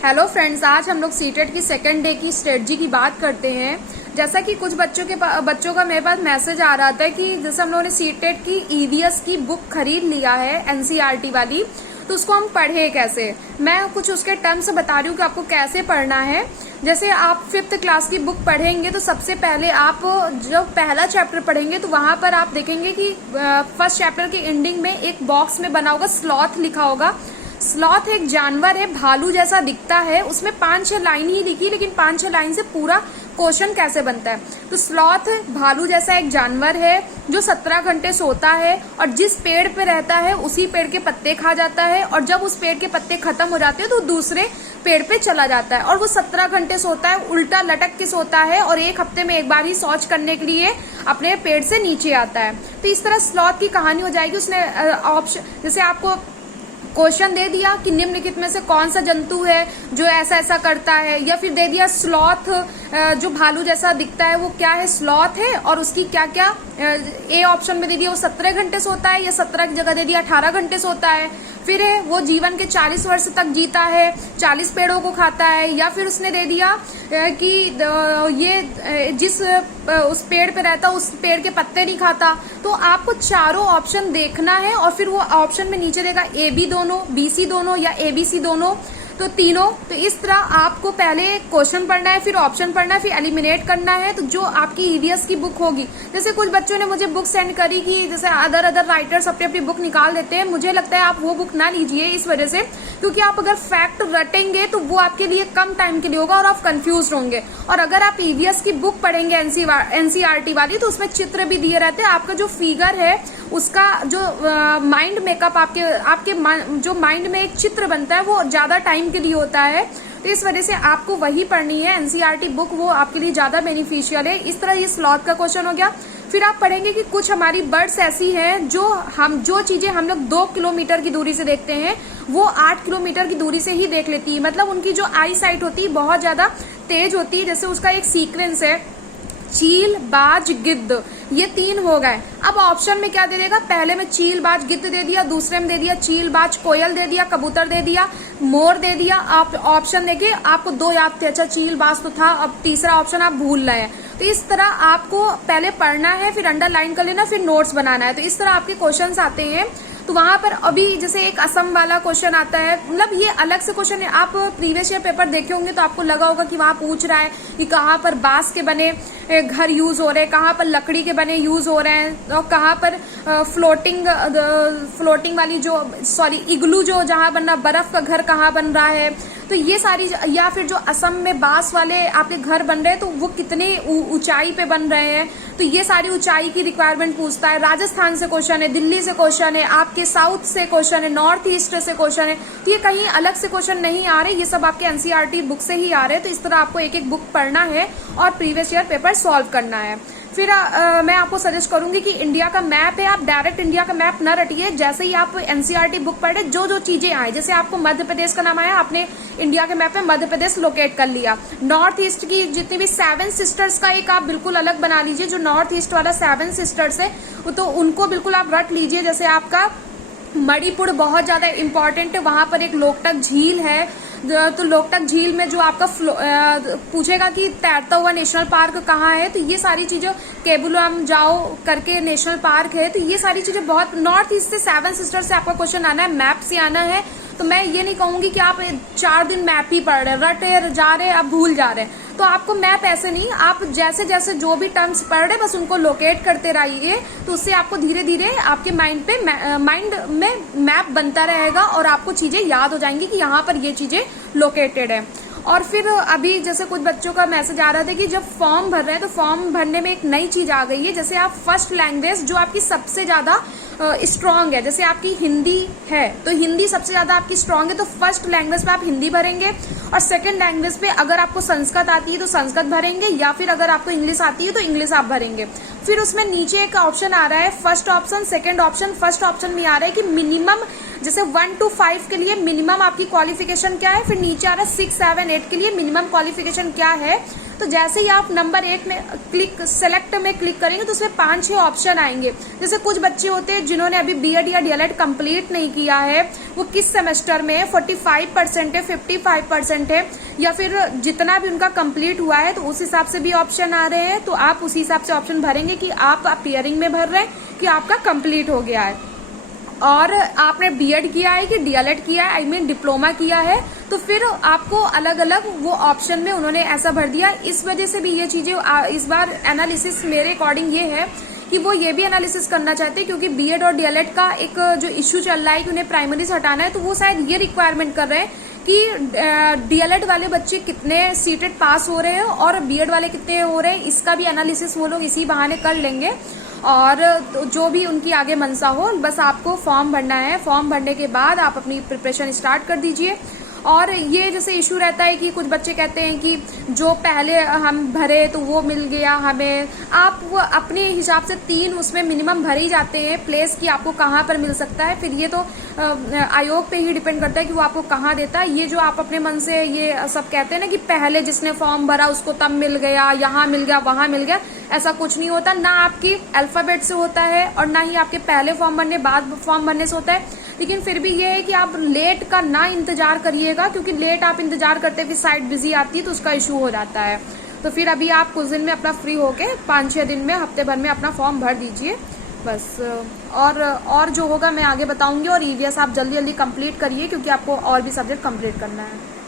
Hello friends, आज हम लोग सीटेट की सेकेंड डे की स्ट्रेटजी की बात करते हैं। जैसा कि कुछ बच्चों का मेरे पास मैसेज आ रहा था कि जैसे हम लोगों ने सीटेट की ईवीएस की बुक खरीद लिया है एनसीईआरटी वाली, तो उसको हम पढ़े कैसे। मैं कुछ उसके टर्म्स बता रही हूँ कि आपको कैसे पढ़ना है। जैसे आप 5th क्लास की बुक पढ़ेंगे तो सबसे पहले आप जब पहला चैप्टर पढ़ेंगे तो वहां पर आप देखेंगे कि फर्स्ट चैप्टर के एंडिंग में एक बॉक्स में बना होगा स्लॉथ लिखा होगा। स्लॉथ एक जानवर है, भालू जैसा दिखता है। उसमें 5-6 लाइन ही लिखी, लेकिन 5-6 लाइन से पूरा क्वेश्चन कैसे बनता है। तो स्लॉथ भालू जैसा एक जानवर है जो 17 घंटे सोता है और जिस पेड़ पे रहता है उसी पेड़ के पत्ते खा जाता है, और जब उस पेड़ के पत्ते खत्म हो जाते हैं तो दूसरे पेड़ पे चला जाता है। और वो 17 घंटे सोता है, उल्टा लटक के सोता है, और 1 हफ्ते में एक बार ही शौच करने के लिए अपने पेड़ से नीचे आता है। तो इस तरह स्लॉथ की कहानी हो जाएगी। उसने ऑप्शन जैसे आपको क्वेश्चन दे दिया कि निम्नलिखित में से कौन सा जंतु है जो ऐसा ऐसा करता है, या फिर दे दिया स्लॉथ जो भालू जैसा दिखता है वो क्या है, स्लॉथ है, और उसकी क्या क्या ए ऑप्शन में दे दिया वो 17 घंटे सोता है, या 17 की जगह दे दिया 18 घंटे सोता है। फिर है वो जीवन के 40 वर्ष तक जीता है, 40 पेड़ों को खाता है, या फिर उसने दे दिया कि ये जिस उस पेड़ पे रहता उस पेड़ के पत्ते नहीं खाता। तो आपको चारों ऑप्शन देखना है, और फिर वो ऑप्शन में नीचे देगा ए बी दोनों, बी सी दोनों या ए बी सी दोनों, तो तीनों। तो इस तरह आपको पहले क्वेश्चन पढ़ना है, फिर ऑप्शन पढ़ना है, फिर एलिमिनेट करना है। तो जो आपकी ईवीएस की बुक होगी, जैसे कुछ बच्चों ने मुझे बुक सेंड करी कि जैसे अदर राइटर्स अपनी अपनी बुक निकाल देते हैं, मुझे लगता है आप वो बुक ना लीजिए इस वजह से, क्योंकि आप अगर फैक्ट रटेंगे तो वो आपके लिए कम टाइम के लिए होगा और आप कंफ्यूज होंगे। और अगर आप ईवीएस की बुक पढ़ेंगे एनसीईआरटी वाली, तो उसमें चित्र भी दिए रहते हैं। आपका जो फिगर है उसका जो माइंड मेकअप आपके जो माइंड में एक चित्र बनता है वो ज्यादा टाइम के लिए होता है। तो इस वजह से आपको वही पढ़नी है एनसीईआरटी बुक, वो आपके लिए ज्यादा बेनिफिशियल है। इस तरह ये स्लॉथ का क्वेश्चन हो गया। फिर आप पढ़ेंगे कि कुछ हमारी बर्ड्स ऐसी हैं जो चीजें हम लोग 2 किलोमीटर की दूरी से देखते हैं वो 8 किलोमीटर की दूरी से ही देख लेती है। मतलब उनकी जो आई साइट होती है बहुत ज्यादा तेज होती है। जैसे उसका एक सीक्वेंस है चील, बाज, गिद्ध, ये 3 हो गए। अब ऑप्शन में क्या दे देगा, पहले में चील, बाज, गिद्ध दे दिया, दूसरे में दे दिया चील, बाज, कोयल दे दिया, कबूतर दे दिया, मोर दे दिया। आप ऑप्शन देखिए, आपको 2 याद थे, अच्छा चील, बाज तो था, अब तीसरा ऑप्शन आप भूल रहे हैं। तो इस तरह आपको पहले पढ़ना है, फिर अंडरलाइन कर लेना, फिर नोट्स बनाना है। तो इस तरह आपके क्वेश्चंस आते हैं। तो वहां पर अभी जैसे एक असम वाला क्वेश्चन आता है, मतलब ये अलग से क्वेश्चन है। आप प्रीवियस ईयर पेपर देखे होंगे तो आपको लगा होगा कि वहां पूछ रहा है कि कहाँ पर बांस के बने घर यूज हो रहे हैं, कहाँ पर लकड़ी के बने यूज हो रहे हैं, और कहाँ पर फ्लोटिंग वाली इग्लू जो जहाँ बन रहा, बर्फ का घर कहाँ बन रहा है। तो ये सारी, या फिर जो असम में बांस वाले आपके घर बन रहे हैं तो वो कितने ऊंचाई पे बन रहे हैं। तो ये सारी ऊंचाई की रिक्वायरमेंट पूछता है। राजस्थान से क्वेश्चन है, दिल्ली से क्वेश्चन है, आपके साउथ से क्वेश्चन है, नॉर्थ ईस्ट से क्वेश्चन है। तो ये कहीं अलग से क्वेश्चन नहीं आ रहे, ये सब आपके एनसीईआरटी बुक से ही आ रहे हैं। तो इस तरह आपको एक एक बुक पढ़ना है और प्रीवियस ईयर पेपर सॉल्व करना है। फिर मैं आपको सजेस्ट करूंगी कि इंडिया का मैप है, आप डायरेक्ट इंडिया का मैप न रटिए। जैसे ही आप एनसीईआरटी बुक पढ़े, जो चीजें आए, जैसे आपको मध्य प्रदेश का नाम आया, आपने इंडिया के मैप में मध्य प्रदेश लोकेट कर लिया। नॉर्थ ईस्ट की जितनी भी 7 सिस्टर्स का एक आप बिल्कुल अलग बना लीजिए। जो नॉर्थ ईस्ट वाला 7 सिस्टर्स है तो उनको बिल्कुल आप रट लीजिए। जैसे आपका मणिपुर बहुत ज्यादा इंपॉर्टेंट है, वहां पर एक लोकटक झील है। तो लोकटक झील में जो आपका पूछेगा कि तैरता हुआ नेशनल पार्क कहाँ है, तो ये सारी चीजें, केबुलम जाओ करके नेशनल पार्क है। तो ये सारी चीजें बहुत, नॉर्थ ईस्ट से 7 सिस्टर से आपका क्वेश्चन आना है, मैप से आना है। तो मैं ये नहीं कहूंगी कि आप 4 दिन मैप ही पढ़ रहे, रटे जा रहे, अब भूल जा रहे। तो आपको मैप ऐसे नहीं, आप जैसे जैसे जो भी टर्म्स पढ़ रहे बस उनको लोकेट करते रहिए। तो उससे आपको धीरे धीरे आपके माइंड में मैप बनता रहेगा और आपको चीजें याद हो जाएंगी कि यहाँ पर ये चीजें लोकेटेड है। और फिर अभी जैसे कुछ बच्चों का मैसेज आ रहा था कि जब फॉर्म भर रहे हैं तो फॉर्म भरने में एक नई चीज आ गई है। जैसे आप फर्स्ट लैंग्वेज जो आपकी सबसे ज्यादा स्ट्रांग है, जैसे आपकी हिंदी है तो हिंदी सबसे ज्यादा आपकी स्ट्रांग है, तो फर्स्ट लैंग्वेज पे आप हिंदी भरेंगे, और सेकंड लैंग्वेज पे अगर आपको संस्कृत आती है तो संस्कृत भरेंगे, या फिर अगर आपको इंग्लिश आती है तो इंग्लिश आप भरेंगे। फिर उसमें नीचे एक ऑप्शन आ रहा है first option, second option. First option में आ रहा है कि मिनिमम जैसे 1 to 5 के लिए मिनिमम आपकी क्वालिफिकेशन क्या है, फिर नीचे आ रहा है 6, 7, 8 के लिए मिनिमम क्वालिफिकेशन क्या है। तो जैसे ही आप नंबर 8 में सेलेक्ट में क्लिक करेंगे तो उसमें 5-6 ऑप्शन आएंगे। जैसे कुछ बच्चे होते हैं जिन्होंने अभी बीएड या डीएलएड कंप्लीट नहीं किया है, वो किस सेमेस्टर में है, 45% है, 55% है, या फिर जितना भी उनका कंप्लीट हुआ है, तो उस हिसाब से भी ऑप्शन आ रहे हैं। तो आप उसी हिसाब से ऑप्शन भरेंगे कि आप अपियरिंग में भर रहे हैं कि आपका कंप्लीट हो गया है, और आपने बीएड किया है कि डीएलएड किया है, आई मीन डिप्लोमा किया है, तो फिर आपको अलग अलग वो ऑप्शन में उन्होंने ऐसा भर दिया। इस वजह से भी ये चीजें इस बार एनालिसिस मेरे अकॉर्डिंग ये है कि वो ये भी एनालिसिस करना चाहते हैं, क्योंकि बीएड और डीएलएड का एक जो इश्यू चल रहा है कि उन्हें प्राइमरी से हटाना है, तो वो शायद ये रिक्वायरमेंट कर रहे हैं कि डीएलएड वाले बच्चे कितने सीटेड पास हो रहे हैं और बीएड वाले कितने हो रहे हैं, इसका भी एनालिसिस वो लोग इसी बहाने कर लेंगे। और तो जो भी उनकी आगे मनसा हो, बस आपको फॉर्म भरना है। फॉर्म भरने के बाद आप अपनी प्रिपरेशन स्टार्ट कर दीजिए। और ये जैसे इशू रहता है कि कुछ बच्चे कहते हैं कि जो पहले हम भरे तो वो मिल गया हमें, आप वो अपने हिसाब से 3 उसमें मिनिमम भरे ही जाते हैं प्लेस कि आपको कहाँ पर मिल सकता है। फिर ये तो आयोग पे ही डिपेंड करता है कि वो आपको कहाँ देता है। ये जो आप अपने मन से ये सब कहते हैं ना कि पहले जिसने फॉर्म भरा उसको तब मिल गया, यहाँ मिल गया, वहां मिल गया, ऐसा कुछ नहीं होता। ना आपकी अल्फाबेट से होता है और ना ही आपके पहले फॉर्म भरने बाद फॉर्म भरने से होता है। लेकिन फिर भी ये है कि आप लेट का ना इंतजार करिएगा, क्योंकि लेट आप इंतजार करते फिर साइट बिजी आती है तो उसका इशू हो जाता है। तो फिर अभी आप कुछ दिन में अपना फ्री होके 5-6 दिन में, हफ्ते भर में अपना फॉर्म भर दीजिए बस। और जो होगा मैं आगे बताऊंगी। और ईवीएस आप जल्दी जल्दी कंप्लीट करिए, क्योंकि आपको और भी सब्जेक्ट कंप्लीट करना है।